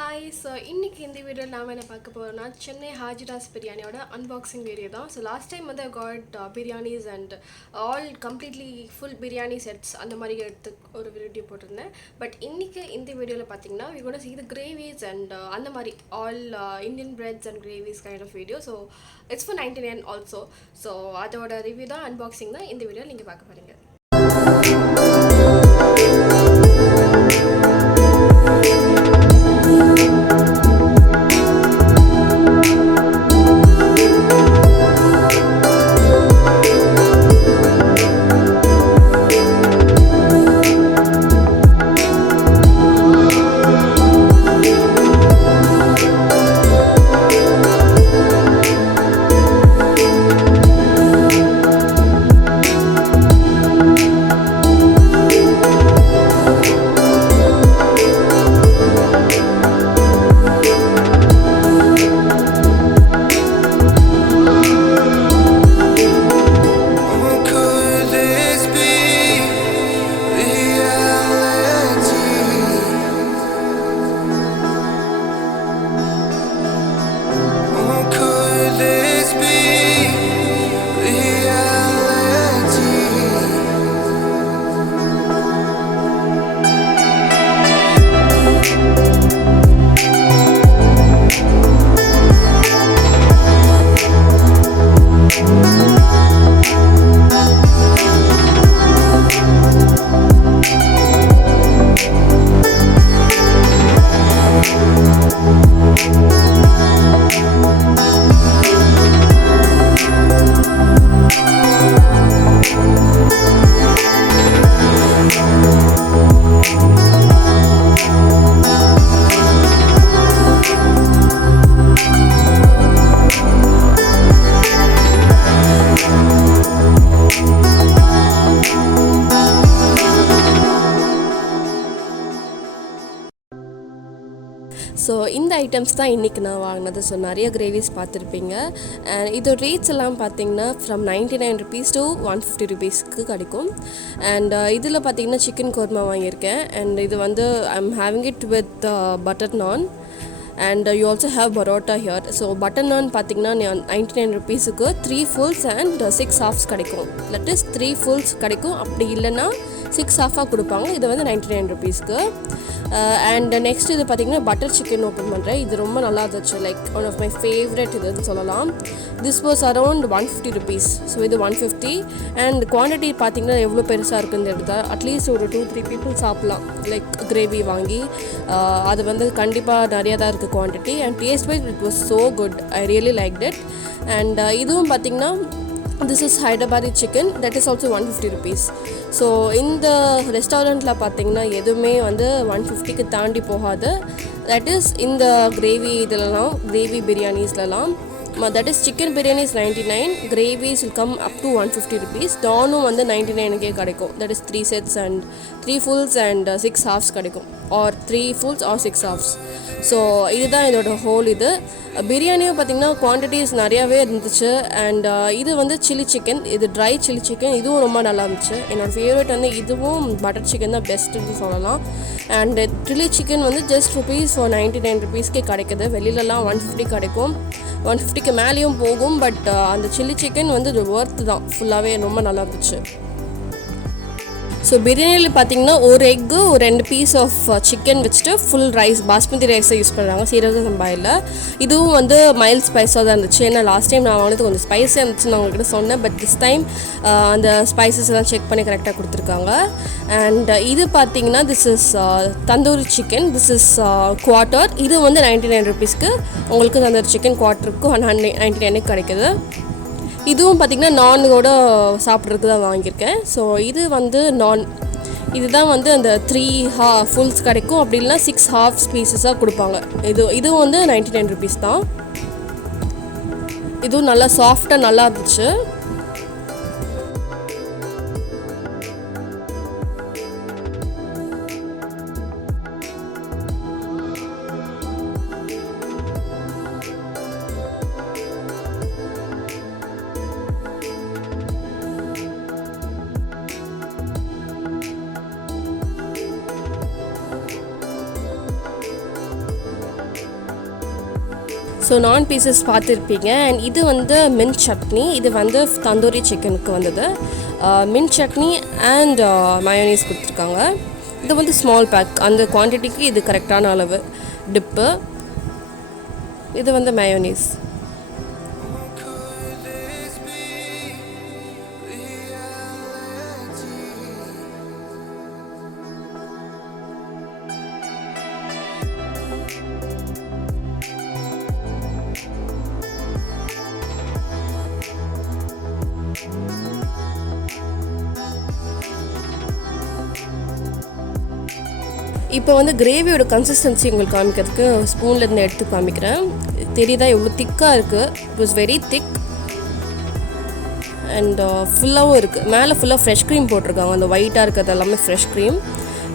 Hi so இன்றைக்கி இந்த வீடியோவில் நாம் என்ன பார்க்க போகிறோம்னா சென்னை ஹாஜிராஸ் பிரியாணியோட அன்பாக்சிங் வீடியோ தான். ஸோ லாஸ்ட் டைம் வந்து got biryanis and all completely full biryani sets அந்த மாதிரி எடுத்து ஒரு வீடியோ போட்டிருந்தேன். பட் இன்றைக்கி இந்த வீடியோவில் பார்த்தீங்கன்னா we got see the gravies and அந்த மாதிரி all Indian breads and gravies kind of video. So it's for 99 also. So அதோட ரிவ்யூ தான், அன்பாக்சிங் தான் இந்த வீடியோவில் நீங்கள் பார்க்க போகிறீங்க. ஸோ இந்த ஐட்டம்ஸ் தான் இன்றைக்கி நான் வாங்கினது. ஸோ நிறைய கிரேவிஸ் பார்த்துருப்பீங்க. அண்ட் இதோட ரேட்ஸ் எல்லாம் பார்த்தீங்கன்னா ஃப்ரம் 99 rupees to 150 rupeesக்கு கிடைக்கும். அண்ட் இதில் பார்த்தீங்கன்னா சிக்கன் கோர்மா வாங்கியிருக்கேன். அண்ட் இது வந்து I'm having it with butter naan and you also have parotta here. So butter naan பார்த்தீங்கன்னா 99 rupeesக்கு 3 fulls அண்ட் 6 halves கிடைக்கும். தட் இஸ் 3 fulls கிடைக்கும், அப்படி இல்லைன்னா 6 half கொடுப்பாங்க. இது வந்து 99 rupeesக்கு. அண்ட் நெக்ஸ்ட் இது பார்த்திங்கன்னா பட்டர் சிக்கன் ஓப்பன் பண்ணுறேன். இது ரொம்ப நல்லா இருந்துச்சு, like one of my favourite இதுன்னு சொல்லலாம். This was around 150 rupees. So இது 150 அண்ட் குவான்டிட்டி பார்த்திங்கன்னா எவ்வளோ பெருசாக இருக்குன்னு எடுத்தால் அட்லீஸ்ட் ஒரு 2-3 people சாப்பிட்லாம். லைக் கிரேவி வாங்கி அது வந்து கண்டிப்பாக நிறையா தான் இருக்குது quantity. And taste wise it was so good. I really like it. And இதுவும் பார்த்திங்கன்னா this is Hyderabadi chicken, that is also 150 rupees. So இந்த ரெஸ்டாரண்ட்டில் பார்த்தீங்கன்னா எதுவுமே வந்து 150க்கு தாண்டி போகாது. தட் இஸ் இந்த கிரேவி இதிலலாம், கிரேவி பிரியாணிஸ்லாம், that is chicken biryani is 99, gravies will come up to 150 rupees. டானும் வந்து 99க்கே கிடைக்கும். That is 3 sets and 3 fulls and 6 halves கிடைக்கும், or 3 fulls or 6 halves. So இதுதான் இதோட ஹோல். இது பிரியாணியும் பார்த்திங்கன்னா குவான்டிட்டிஸ் நிறையாவே இருந்துச்சு. அண்ட் இது வந்து சில்லி சிக்கன், இது ட்ரை சில்லி சிக்கன், இதுவும் ரொம்ப நல்லா இருந்துச்சு. என்னோடய ஃபேவரட் வந்து இதுவும் பட்டர் சிக்கன் தான் பெஸ்ட்டுன்னு சொல்லலாம். அண்ட் சில்லி சிக்கன் வந்து ஜஸ்ட் rupees for 99 rupeesக்கே கிடைக்குது. வெளியிலலாம் 150 கிடைக்கும், 150க்கு மேலேயும் போகும். பட் அந்த சில்லி சிக்கன் வந்து ஒர்த்து தான், ஃபுல்லாகவே ரொம்ப நல்லா இருந்துச்சு. ஸோ பிரியாணியில் பார்த்தீங்கன்னா ஒரு எக்கு, ஒரு 2 பீஸ் ஆஃப் சிக்கன் வச்சுட்டு ஃபுல் ரைஸ், பாஸ்மதி ரைஸை யூஸ் பண்ணுறாங்க, சீரக சம்பாயில். இதுவும் வந்து மைல்ட் ஸ்பைஸாக தான் இருந்துச்சு. ஏன்னா லாஸ்ட் டைம் நான் வாங்கினது கொஞ்சம் ஸ்பைஸியாக இருந்துச்சு நான் உங்கள்கிட்ட சொன்னேன். பட் திஸ் டைம் அந்த ஸ்பைசஸ் எல்லாம் செக் பண்ணி கரெக்டாக கொடுத்துருக்காங்க. அண்ட் இது பார்த்தீங்கன்னா this is tandoori chicken, this is quarter. இது வந்து 99 rupeesக்கு உங்களுக்கு தந்தூரி சிக்கன் குவார்ட்டருக்கு 199 கிடைக்குது. இதுவும் பார்த்திங்கன்னா நானோட சாப்பிட்றதுக்கு தான் வாங்கியிருக்கேன். ஸோ இது வந்து நான், இதுதான் வந்து அந்த 3 fulls கிடைக்கும், அப்படி இல்லைனா 6 half பீசஸாக கொடுப்பாங்க. இதுவும் வந்து 99 rupees தான். இதுவும் நல்லா சாஃப்டாக நல்லா இருந்துச்சு. ஸோ நான் பீசஸ் பார்த்துருப்பீங்க. அண்ட் இது வந்து மின்ட் சட்னி. இது வந்து தந்தூரி சிக்கனுக்கு வந்தது. மின்ட் சட்னி அண்ட் மயோனீஸ் கொடுத்துருக்காங்க. இது வந்து ஸ்மால் பேக், அந்த குவான்டிட்டிக்கு இது கரெக்டான அளவு. டிப்பு இது வந்து மயோனீஸ். இப்போ வந்து கிரேவியோட கன்சிஸ்டன்சி உங்களுக்கு காமிக்கிறதுக்கு ஸ்பூன்லேருந்து எடுத்து காமிக்கிறேன். தெரியுதா எவ்வளோ திக்காக இருக்குது. It was very thick and ஃபுல்லாகவும் இருக்குது. மேலே ஃபுல்லாக ஃப்ரெஷ் க்ரீம் போட்டிருக்காங்க. அந்த ஒயிட்டாக இருக்கிறது எல்லாமே ஃப்ரெஷ் க்ரீம்.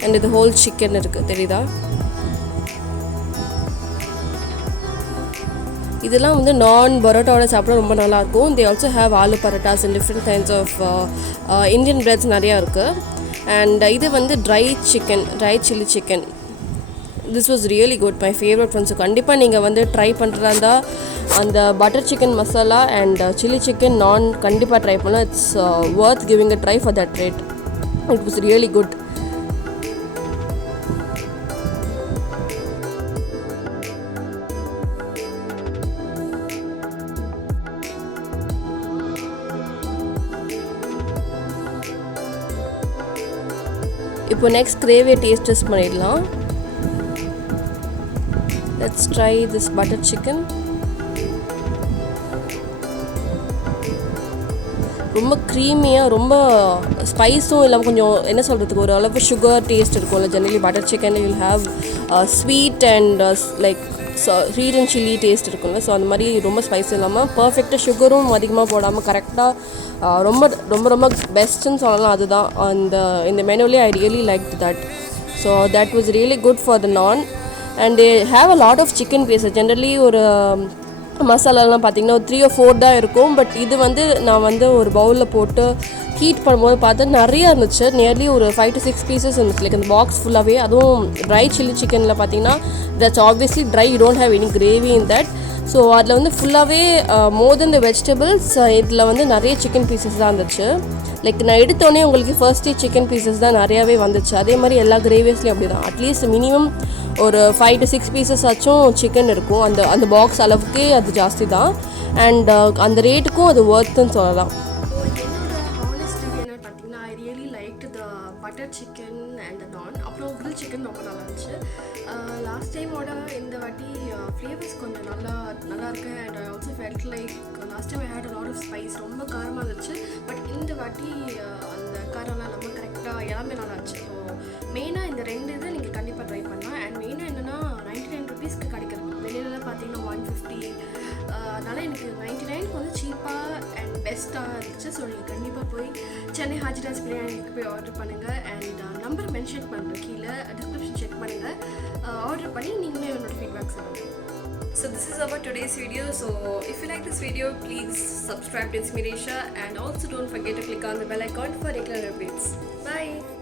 அண்ட் இது ஹோல் சிக்கன் இருக்குது, தெரியுதா? இதெல்லாம் வந்து நான் பரோட்டாவோட சாப்பிட ரொம்ப நல்லாயிருக்கும். They also have aloo parottas and different kinds of Indian breads நிறையா இருக்குது. அண்ட் இது வந்து dry chilli chicken. This was really good, my favourite one. So கண்டிப்பாக நீங்கள் வந்து ட்ரை பண்ணுறதா இருந்தால் அந்த butter chicken masala and chilli chicken naan கண்டிப்பாக ட்ரை பண்ணலாம். It's worth giving a try for that rate. It was really good. இப்போ நெக்ஸ்ட் கிரேவியை டேஸ்ட் பண்ணிடலாம். Let's try this butter chicken. ரொம்ப க்ரீமியாக, ரொம்ப ஸ்பைஸும் இல்லாமல் கொஞ்சம் என்ன சொல்கிறதுக்கு ஒரு அளவு சுகர் டேஸ்ட் இருக்கும்ல. Generally butter chicken will have sweet and like sweet and chilli taste இருக்கும்ல. ஸோ அந்த மாதிரி ரொம்ப ஸ்பைஸ் இல்லாமல் பர்ஃபெக்டாக சுகரும் அதிகமாக போடாமல் கரெக்டாக ரொம்ப ரொம்ப ரொம்ப பெஸ்ட்டுன்னு சொல்லலாம். அதுதான் இந்த மெனுவிலே I really like that. So that was really good for the naan. And they have a lot of chicken pieces. Generally ஒரு மசாலாலாம் பார்த்திங்கன்னா ஒரு 3 or 4 தான் இருக்கும். பட் இது வந்து நான் வந்து ஒரு பவுலில் போட்டு ஹீட் பண்ணும்போது பார்த்தா நிறையா இருந்துச்சு. நியர்லி ஒரு 5 to 6 பீசஸ் இருந்துச்சு, லைக் அந்த பாக்ஸ் ஃபுல்லாகவே. அதுவும் ட்ரை சில்லி சிக்கனில் பார்த்தீங்கன்னா that's obviously try, you don't have any gravy in that. So அதில் வந்து ஃபுல்லாகவே மோர் தென் த வெஜிடபிள்ஸ் இதில் வந்து நிறைய சிக்கன் பீசஸ் தான் இருந்துச்சு. லைக் நான் எடுத்தோடனே உங்களுக்கு ஃபர்ஸ்டே சிக்கன் பீசஸ் தான் நிறையாவே வந்துச்சு. அதே மாதிரி எல்லா கிரேவிஸ்லேயும் அப்படி தான். அட்லீஸ்ட் மினிமம் ஒரு 5 to 6 பீசஸ் ஆச்சும் சிக்கன் இருக்கும். அந்த பாக்ஸ் அளவுக்கே அது ஜாஸ்தி தான். அண்ட் அந்த ரேட்டுக்கும் அது ஒர்த்துன்னு சொல்லலாம். பட்டர் சிக்கன் அண்ட் நான், அப்புறம் கிரில் சிக்கன் ரொம்ப நல்லா இருந்துச்சு. லாஸ்ட் டைமோட இந்த வாட்டி ஃப்ளேவர்ஸ் கொஞ்சம் நல்லா இருக்குது. And I also felt like last time I had a lot of spice. ரொம்ப காரமாக இருந்துச்சு. பட் இந்த வாட்டி அந்த காரம்லாம் நம்ம கரெக்டாக எல்லாமே நல்லா இருந்துச்சு. ஸோ மெயினாக இந்த 2 இதை நீங்கள் கண்டிப்பாக ட்ரை பண்ணலாம். அண்ட் மெயினாக என்னென்னா 99 rupeesக்கு கிடைக்கிறது. வெளியிலலாம் பார்த்தீங்கன்னா 150. அதனால் எனக்கு 99க்கு வந்து சீப்பாக அண்ட் பெஸ்ட்டாக இருந்துச்சு. ஸோ நீங்கள் கண்டிப்பாக போய் சென்னை ஹாஜிராஸ் பிரியாணிக்கு போய் ஆர்டர் பண்ணுங்கள். அண்ட் நம்பர் மென்ஷன் பண்ணுறேன், கீழே டிஸ்கிரிப்ஷன் செக் பண்ணுங்கள். ஆர்டர் பண்ணி நீங்களே என்னோட ஃபீட்பேக் சொல்லுங்கள். So this is about today's video. So if you like this video, please subscribe to It's Me Resha, and also don't forget to click on the bell icon for regular updates. Bye.